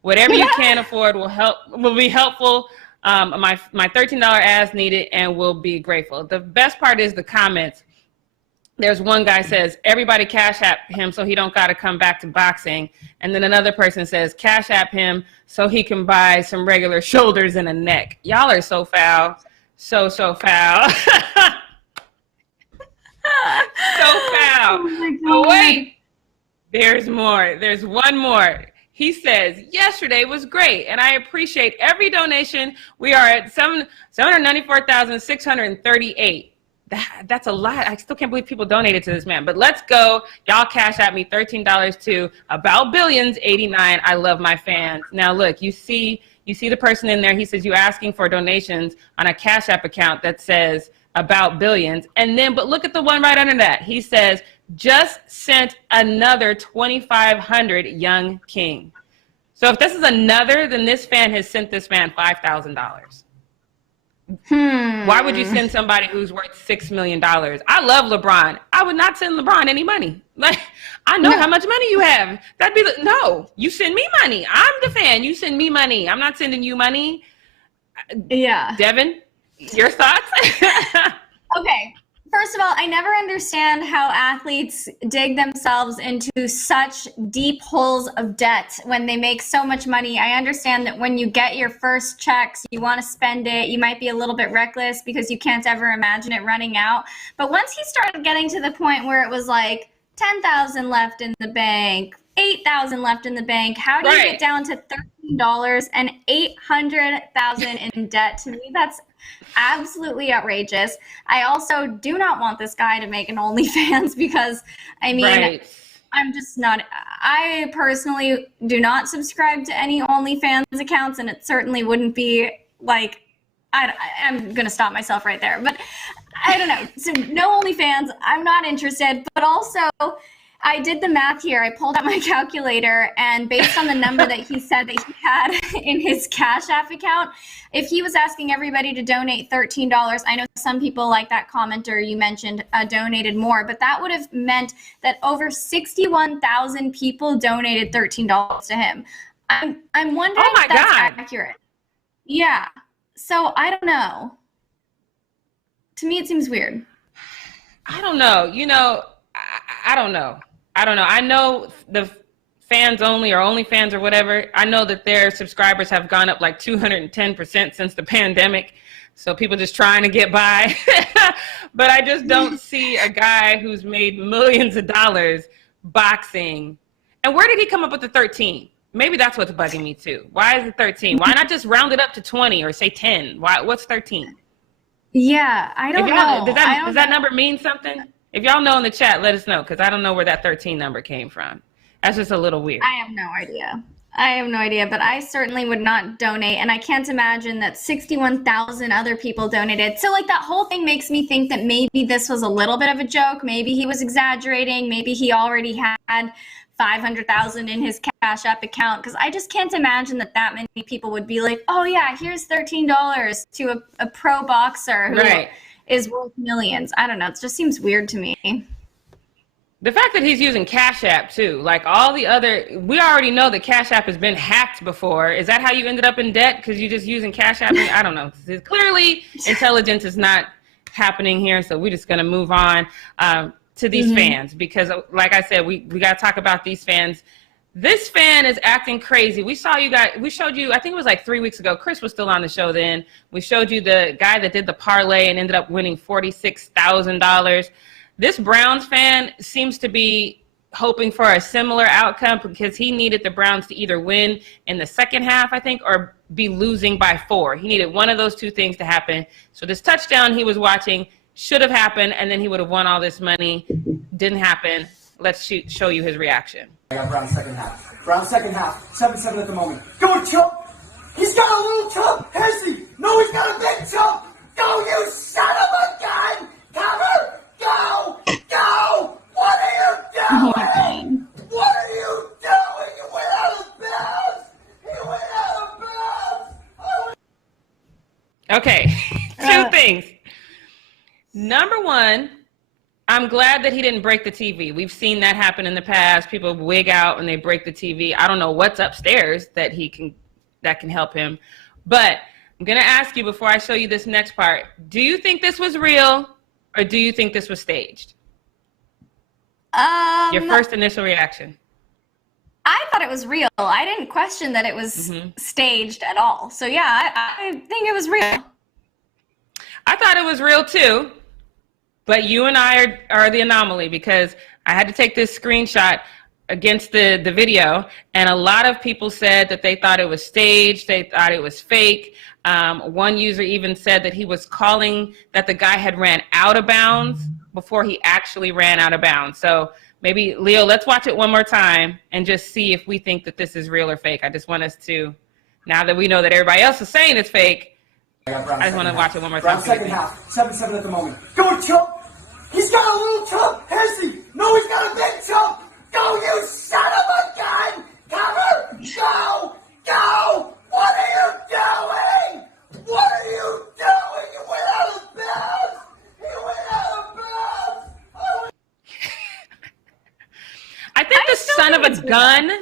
Whatever you can afford will be helpful. My $13 ass needed and will be grateful. The best part is the comments. There's one guy says, everybody Cash App him so he don't got to come back to boxing. And then another person says, Cash App him so he can buy some regular shoulders and a neck. Y'all are so foul. So foul. So foul. Oh, wait. There's more. There's one more. He says, yesterday was great, and I appreciate every donation. We are at 794,638. That's a lot. I still can't believe people donated to this man. But let's go. Y'all cash at me $13 to About Billions 89. I love my fans. Now look, you see the person in there. He says you asking for donations on a Cash App account that says About Billions. And then, but look at the one right under that. He says, just sent another 2,500 Young King. So if this is another, then this fan has sent this man $5,000. Why would you send somebody who's worth $6 million? I love LeBron. I would not send LeBron any money. Like, I know how much money you have. That'd be no. You send me money. I'm the fan. You send me money. I'm not sending you money. Yeah. Devin, your thoughts? Okay. First of all, I never understand how athletes dig themselves into such deep holes of debt when they make so much money. I understand that when you get your first checks, you want to spend it. You might be a little bit reckless because you can't ever imagine it running out. But once he started getting to the point where it was like 10,000 left in the bank, $8,000 left in the bank. How do you get down to $13 and $800,000 in debt? To me, that's absolutely outrageous. I also do not want this guy to make an OnlyFans because, I mean, I'm just not, I personally do not subscribe to any OnlyFans accounts, and it certainly wouldn't be like, I'm going to stop myself right there, but I don't know. So no OnlyFans, I'm not interested, but also I did the math here. I pulled out my calculator, and based on the number that he said that he had in his Cash App account, if he was asking everybody to donate $13, I know some people like that commenter you mentioned donated more, but that would have meant that over 61,000 people donated $13 to him. I'm wondering if that's accurate. Yeah. So I don't know. To me, it seems weird. I don't know. You know, I don't know. I know the fans only or OnlyFans or whatever, I know that their subscribers have gone up like 210% since the pandemic. So people just trying to get by. But I just don't see a guy who's made millions of dollars boxing. And where did he come up with the 13? Maybe that's what's bugging me too. Why is it 13? Why not just round it up to 20 or say 10? What's 13? Yeah, I don't know. Does that number mean something? If y'all know in the chat, let us know, because I don't know where that 13 number came from. That's just a little weird. I have no idea, but I certainly would not donate, and I can't imagine that 61,000 other people donated. So like that whole thing makes me think that maybe this was a little bit of a joke. Maybe he was exaggerating. Maybe he already had 500,000 in his Cash App account, because I just can't imagine that many people would be like, oh yeah, here's $13 to a pro boxer who is worth millions. I don't know. It just seems weird to me. The fact that he's using Cash App too, like all the other, we already know that Cash App has been hacked before. Is that how you ended up in debt? Because you're just using Cash App? I don't know. Clearly, intelligence is not happening here, so we're just going to move on to these fans, because like I said, we got to talk about these fans. This fan is acting crazy. We showed you, I think it was like 3 weeks ago. Chris was still on the show then. We showed you the guy that did the parlay and ended up winning $46,000. This Browns fan seems to be hoping for a similar outcome, because he needed the Browns to either win in the second half, I think, or be losing by 4. He needed one of those two things to happen. So this touchdown he was watching should have happened, and then he would have won all this money. Didn't happen. Let's show you his reaction. I got Brown second half. Brown second half. 7-7 at the moment. Go, chump! He's got a little chump! Has he? No, he's got a big chump! Go, you son of a gun! Cover! Go! Go! What are you doing? What are you doing? You went out of bounds! You went out of bounds! Okay, two things. Number one, I'm glad that he didn't break the TV. We've seen that happen in the past. People wig out and they break the TV. I don't know what's upstairs that can help him. But I'm going to ask you before I show you this next part, do you think this was real or do you think this was staged? Your first initial reaction. I thought it was real. I didn't question that it was staged at all. So yeah, I think it was real. I thought it was real too. But you and I are the anomaly, because I had to take this screenshot against the video, and a lot of people said that they thought it was staged, they thought it was fake. One user even said that he was calling that the guy had ran out of bounds before he actually ran out of bounds. So maybe, Leo, let's watch it one more time and just see if we think that this is real or fake. I just want us to, now that we know that everybody else is saying it's fake, I just want to watch it one more time. Brown second half. 7-7 at the moment. Go, chump! He's got a little chump! Has he? No, he's got a big chump! Go, you son of a gun! Cover! Go! Go! What are you doing? What are you doing? You went out of bounds! You went out of bounds! I think the son of a gun...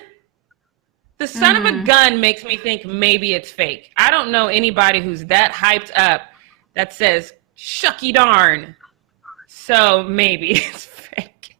The son of a gun makes me think maybe it's fake. I don't know anybody who's that hyped up that says, shucky darn. So maybe it's fake.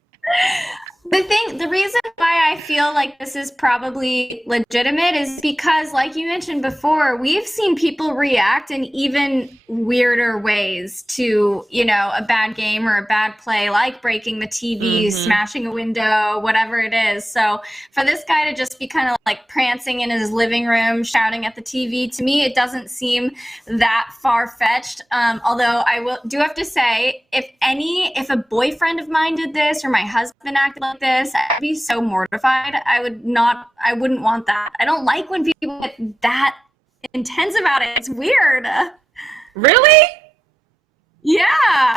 The The reason why I feel like this is probably legitimate is because, like you mentioned before, we've seen people react in even weirder ways to, a bad game or a bad play, like breaking the TV, smashing a window, whatever it is. So for this guy to just be kind of like prancing in his living room, shouting at the TV, to me, it doesn't seem that far-fetched. Although do have to say, if a boyfriend of mine did this or my husband acted like this, I'd be so mortified. I wouldn't want that. I don't like when people get that intense about it. It's weird. Really? Yeah.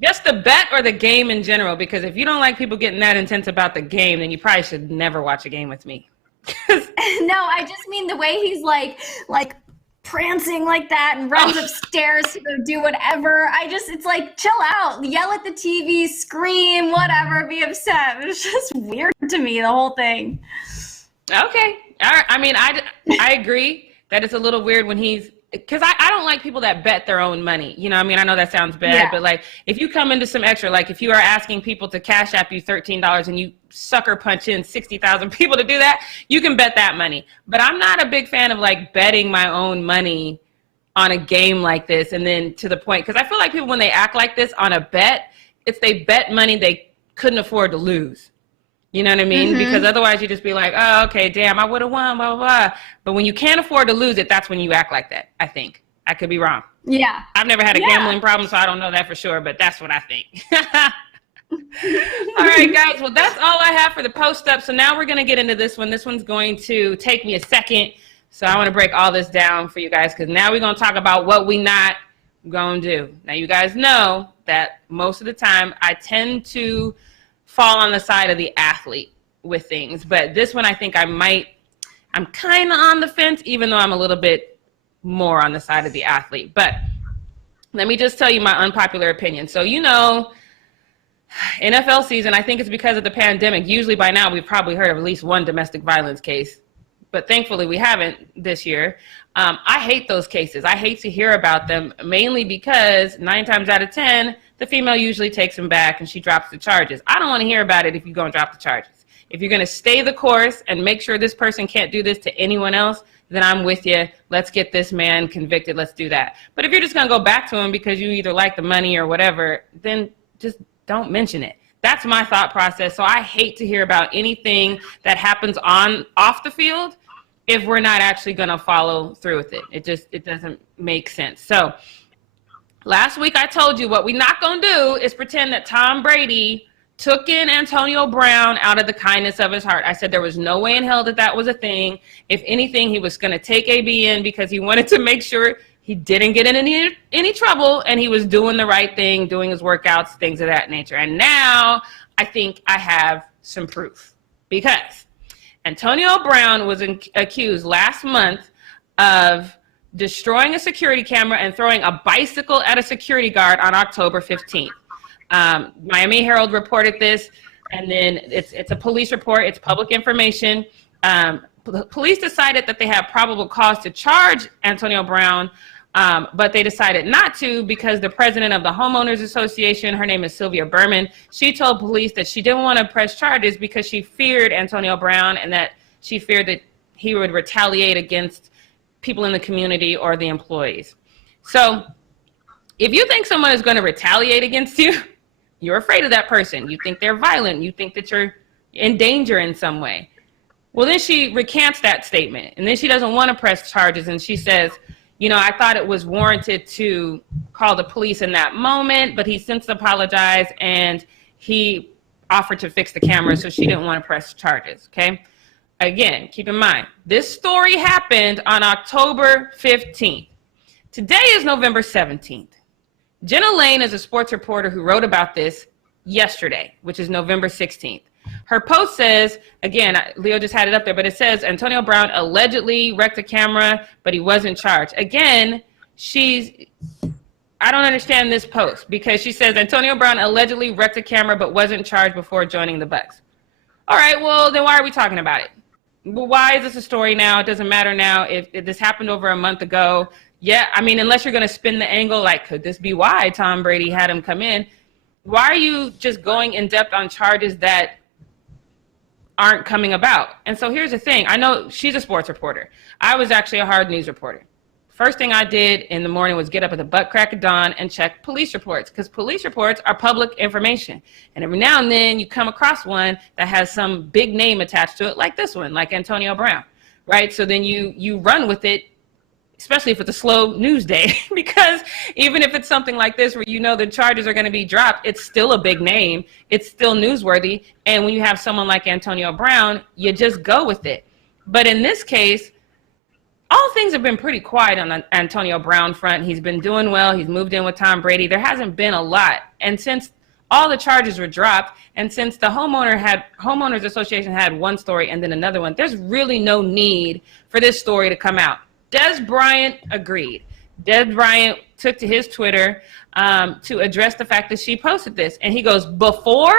Just the bet or the game in general? Because if you don't like people getting that intense about the game, then you probably should never watch a game with me. No, I just mean the way he's like prancing like that and runs upstairs to go do whatever. It's like, chill out, yell at the TV, scream, whatever, be upset. It's just weird to me, the whole thing. Okay. All right. I mean, I agree that it's a little weird when because I don't like people that bet their own money. I know that sounds bad, but like if you come into some extra, like if you are asking people to cash app you $13 and you sucker punch in 60,000 people to do that, you can bet that money. But I'm not a big fan of like betting my own money on a game like this. And then to the point, because I feel like people, when they act like this on a bet, it's they bet money they couldn't afford to lose. You know what I mean? Because otherwise you just be like, oh, okay, damn, I would have won, blah, blah, blah. But when you can't afford to lose it, that's when you act like that, I think. I could be wrong. Yeah. I've never had a gambling problem, so I don't know that for sure, but that's what I think. All right, guys. Well, that's all I have for the post-up. So now we're going to get into this one. This one's going to take me a second. So I want to break all this down for you guys, because now we're going to talk about what we not going to do. Now, you guys know that most of the time I tend to fall on the side of the athlete with things. But this one, I think I'm kind of on the fence, even though I'm a little bit more on the side of the athlete. But let me just tell you my unpopular opinion. So, NFL season, I think it's because of the pandemic. Usually by now, we've probably heard of at least one domestic violence case. But thankfully, we haven't this year. I hate those cases. I hate to hear about them, mainly because 9 times out of 10, the female usually takes them back and she drops the charges. I don't want to hear about it if you're going to drop the charges. If you're going to stay the course and make sure this person can't do this to anyone else, then I'm with you. Let's get this man convicted. Let's do that. But if you're just going to go back to him because you either like the money or whatever, then just don't mention it. That's my thought process. So I hate to hear about anything that happens off the field if we're not actually going to follow through with it. It doesn't make sense. So last week I told you what we're not going to do is pretend that Tom Brady took in Antonio Brown out of the kindness of his heart. I said there was no way in hell that was a thing. If anything, he was going to take AB in because he wanted to make sure he didn't get in any trouble and he was doing the right thing, doing his workouts, things of that nature. And now I think I have some proof, because Antonio Brown was accused last month of destroying a security camera and throwing a bicycle at a security guard on October 15th. Miami Herald reported this, and then it's a police report. It's public information. Police decided that they had probable cause to charge Antonio Brown, but they decided not to because the president of the Homeowners Association, her name is Sylvia Berman, she told police that she didn't want to press charges because she feared Antonio Brown and that she feared that he would retaliate against people in the community or the employees. So if you think someone is going to retaliate against you, you're afraid of that person. You think they're violent. You think that you're in danger in some way. Well, then she recants that statement, and then she doesn't want to press charges, and she says, I thought it was warranted to call the police in that moment, but he since apologized, and he offered to fix the camera, so she didn't want to press charges, okay? Again, keep in mind, this story happened on October 15th. Today is November 17th. Jenna Lane is a sports reporter who wrote about this yesterday, which is November 16th. Her post says, again, Leo just had it up there, but it says Antonio Brown allegedly wrecked a camera, but he wasn't charged. Again, I don't understand this post because she says Antonio Brown allegedly wrecked a camera, but wasn't charged before joining the Bucks. All right, well, then why are we talking about it? Well, why is this a story now? It doesn't matter now if this happened over a month ago. Yeah, I mean, unless you're going to spin the angle, like, could this be why Tom Brady had him come in? Why are you just going in depth on charges that aren't coming about. And so here's the thing. I know she's a sports reporter. I was actually a hard news reporter. First thing I did in the morning was get up at the butt crack of dawn and check police reports, because police reports are public information. And every now and then you come across one that has some big name attached to it, like this one, like Antonio Brown, right? So then you run with it, especially if it's a slow news day, because even if it's something like this where you know the charges are going to be dropped, it's still a big name. It's still newsworthy. And when you have someone like Antonio Brown, you just go with it. But in this case, all things have been pretty quiet on the Antonio Brown front. He's been doing well. He's moved in with Tom Brady. There hasn't been a lot. And since all the charges were dropped, and since the homeowners association had one story and then another one, there's really no need for this story to come out. Des Bryant agreed. Des Bryant took to his Twitter to address the fact that she posted this. And he goes, before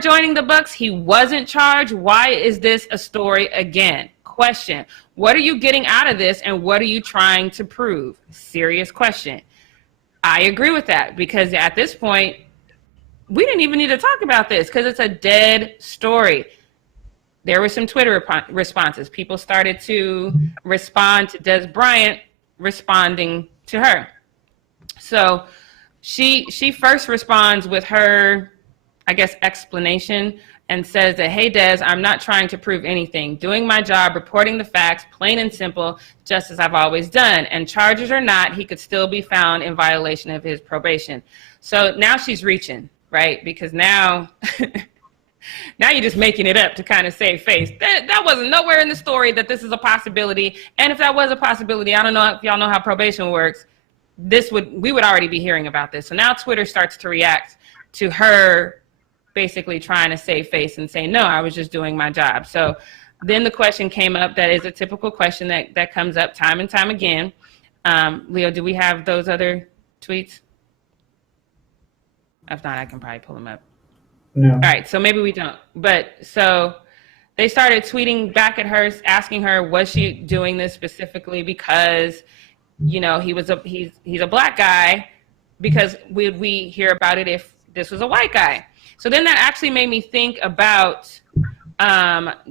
joining the Bucks, he wasn't charged. Why is this a story again? Question. What are you getting out of this, and what are you trying to prove? Serious question. I agree with that, because at this point, we didn't even need to talk about this because it's a dead story. There were some Twitter responses. People started to respond to Des Bryant responding to her. So she first responds with her, I guess, explanation, and says that, hey, Des, I'm not trying to prove anything. Doing my job, reporting the facts, plain and simple, just as I've always done. And charges or not, he could still be found in violation of his probation. So now she's reaching, right? Because now you're just making it up to kind of save face. That wasn't nowhere in the story that this is a possibility. And if that was a possibility, I don't know if y'all know how probation works, we would already be hearing about this. So now Twitter starts to react to her basically trying to save face and say, no, I was just doing my job. So then the question came up that is a typical question that comes up time and time again. Leo, do we have those other tweets? If not, I can probably pull them up. No. All right, so maybe we don't. But so they started tweeting back at her, asking her, was she doing this specifically because, you know, he's a black guy, because we hear about it if this was a white guy. So then that actually made me think about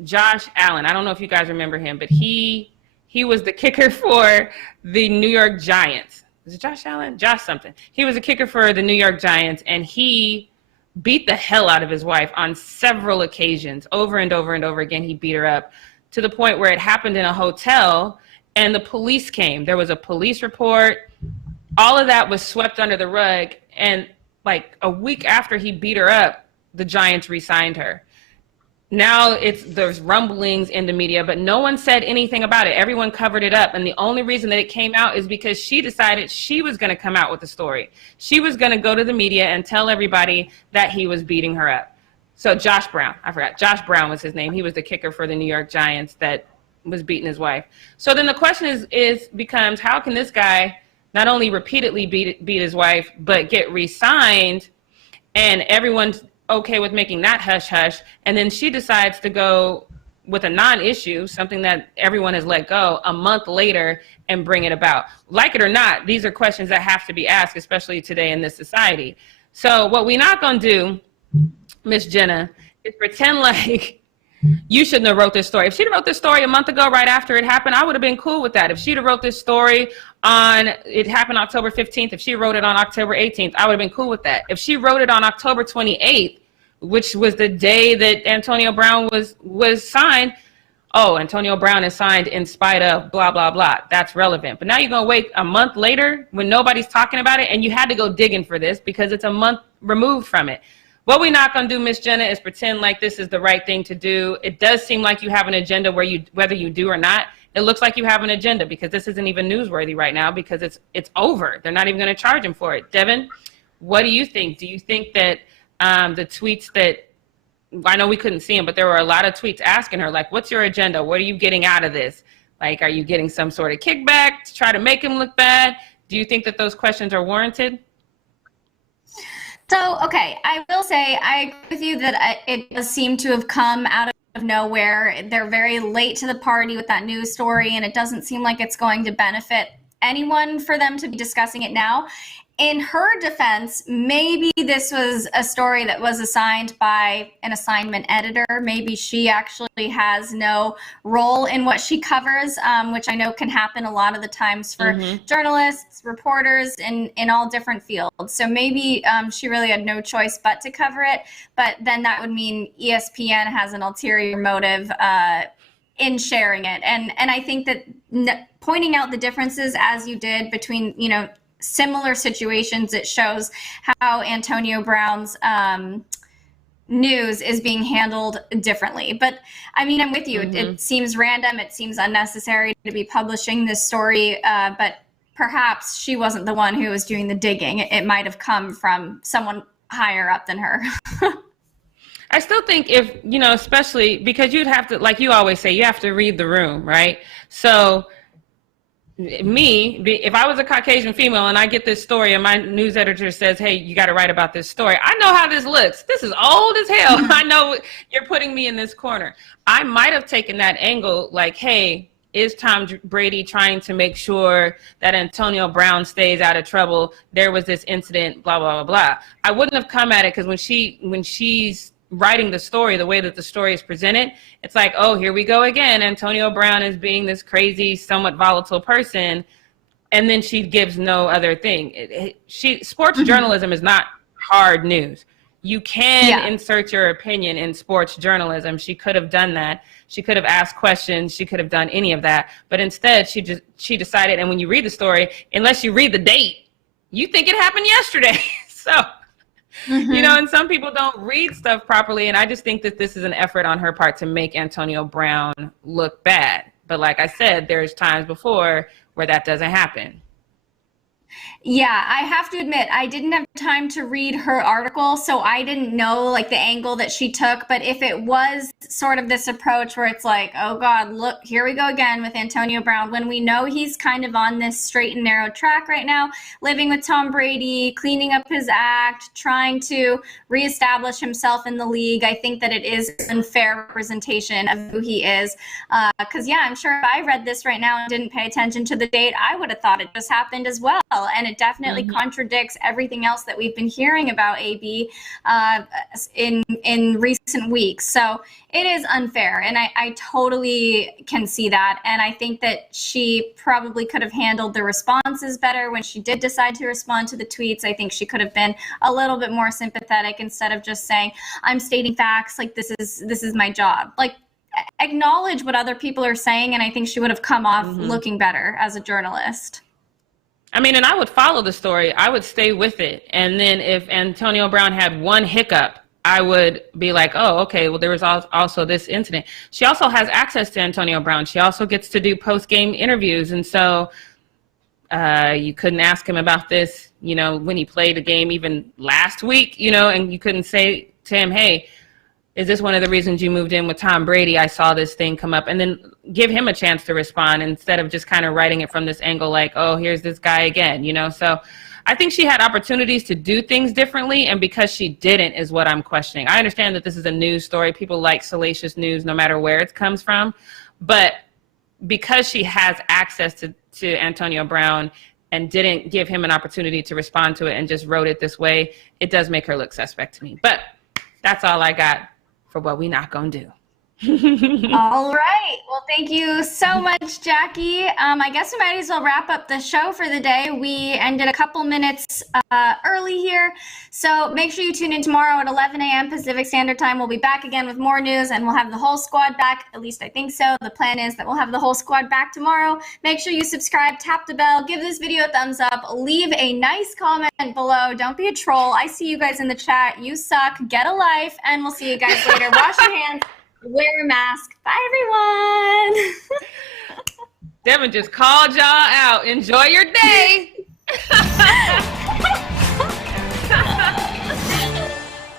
Josh Allen. I don't know if you guys remember him, but he was the kicker for the New York Giants. Is it Josh Allen? Josh something. He was a kicker for the New York Giants, and he beat the hell out of his wife on several occasions. Over and over and over again, he beat her up to the point where it happened in a hotel, and the police came. There was a police report. All of that was swept under the rug, and like a week after he beat her up, the Giants re-signed her. Now there's rumblings in the media, but no one said anything about it. Everyone covered it up. And the only reason that it came out is because she decided she was going to come out with the story. She was going to go to the media and tell everybody that he was beating her up. So Josh Brown, I forgot. Josh Brown was his name. He was the kicker for the New York Giants that was beating his wife. So then the question becomes, how can this guy not only repeatedly beat his wife, but get re-signed, and everyone's okay with making that hush-hush, and then she decides to go with a non-issue, something that everyone has let go, a month later and bring it about. Like it or not, these are questions that have to be asked, especially today in this society. So what we're not going to do, Miss Jenna, is pretend like you shouldn't have wrote this story. If she'd have wrote this story a month ago, right after it happened, I would have been cool with that. If she'd have wrote this story it happened October 15th, if she wrote it on October 18th, I would have been cool with that. If she wrote it on October 28th, which was the day that Antonio Brown was signed, oh, Antonio Brown is signed in spite of blah, blah, blah. That's relevant. But now you're going to wait a month later when nobody's talking about it, and you had to go digging for this because it's a month removed from it. What we're not going to do, Miss Jenna, is pretend like this is the right thing to do. It does seem like you have an agenda whether you do or not. It looks like you have an agenda because this isn't even newsworthy right now because it's over. They're not even going to charge him for it. Devin, what do you think? Do you think that the tweets that, I know we couldn't see them, but there were a lot of tweets asking her, like, what's your agenda? What are you getting out of this? Like, are you getting some sort of kickback to try to make him look bad? Do you think that those questions are warranted? So, okay, I will say I agree with you that it does seem to have come out of nowhere. They're very late to the party with that news story, and it doesn't seem like it's going to benefit anyone for them to be discussing it now. in her defense, maybe this was a story that was assigned by an assignment editor. Maybe she actually has no role in what she covers, which I know can happen a lot of the times for journalists, reporters in all different fields. So maybe she really had no choice but to cover it. But then that would mean ESPN has an ulterior motive in sharing it. And I think that pointing out the differences as you did between, similar situations, it shows how Antonio Brown's news is being handled differently. But I mean, I'm with you. It seems random. It seems unnecessary to be publishing this story. But perhaps she wasn't the one who was doing the digging. It might have come from someone higher up than her. I still think if, especially because you'd have to, like you always say, you have to read the room, right? So if I was a Caucasian female and I get this story and my news editor says, hey, you got to write about this story, I know how this looks. This is old as hell. I know you're putting me in this corner. I might have taken that angle like, hey, is Tom Brady trying to make sure that Antonio Brown stays out of trouble? There was this incident, blah, blah, blah, blah. I wouldn't have come at it because when she's writing the story, the way that the story is presented, it's like, oh, here we go again. Antonio Brown is being this crazy, somewhat volatile person. And then she gives no other thing. Sports journalism is not hard news. You can insert your opinion in sports journalism. She could have done that. She could have asked questions. She could have done any of that. But instead, she decided, and when you read the story, unless you read the date, you think it happened yesterday. So, and some people don't read stuff properly. And I just think that this is an effort on her part to make Antonio Brown look bad. But like I said, there's times before where that doesn't happen. Yeah, I have to admit, I didn't have time to read her article, so I didn't know like the angle that she took. But if it was sort of this approach where it's like, oh God, look, here we go again with Antonio Brown, when we know he's kind of on this straight and narrow track right now, living with Tom Brady, cleaning up his act, trying to reestablish himself in the league, I think that it is unfair representation of who he is. Because I'm sure if I read this right now and didn't pay attention to the date, I would have thought it just happened as well. And it definitely contradicts everything else that we've been hearing about AB in recent weeks. So it is unfair, and I totally can see that. And I think that she probably could have handled the responses better when she did decide to respond to the tweets. I think she could have been a little bit more sympathetic instead of just saying, I'm stating facts, like this is my job. Like, acknowledge what other people are saying, and I think she would have come off looking better as a journalist. I mean, and I would follow the story. I would stay with it. And then if Antonio Brown had one hiccup, I would be like, oh, okay, well, there was also this incident. She also has access to Antonio Brown. She also gets to do post-game interviews. And so you couldn't ask him about this, when he played a game even last week, and you couldn't say to him, hey, is this one of the reasons you moved in with Tom Brady? I saw this thing come up. And then give him a chance to respond instead of just kind of writing it from this angle like, oh, here's this guy again, So I think she had opportunities to do things differently. And because she didn't is what I'm questioning. I understand that this is a news story. People like salacious news no matter where it comes from. But because she has access to Antonio Brown and didn't give him an opportunity to respond to it and just wrote it this way, it does make her look suspect to me. But that's all I got for what we not gonna do. All right. Well, thank you so much, Jackie. I guess we might as well wrap up the show for the day. We ended a couple minutes early here. So make sure you tune in tomorrow at 11 a.m. Pacific Standard Time. We'll be back again with more news, and we'll have the whole squad back. At least I think so. The plan is that we'll have the whole squad back tomorrow. Make sure you subscribe, tap the bell, give this video a thumbs up, leave a nice comment below. Don't be a troll. I see you guys in the chat. You suck. Get a life, and we'll see you guys later. Wash your hands. Wear a mask. Bye, everyone. Devin just called y'all out. Enjoy your day.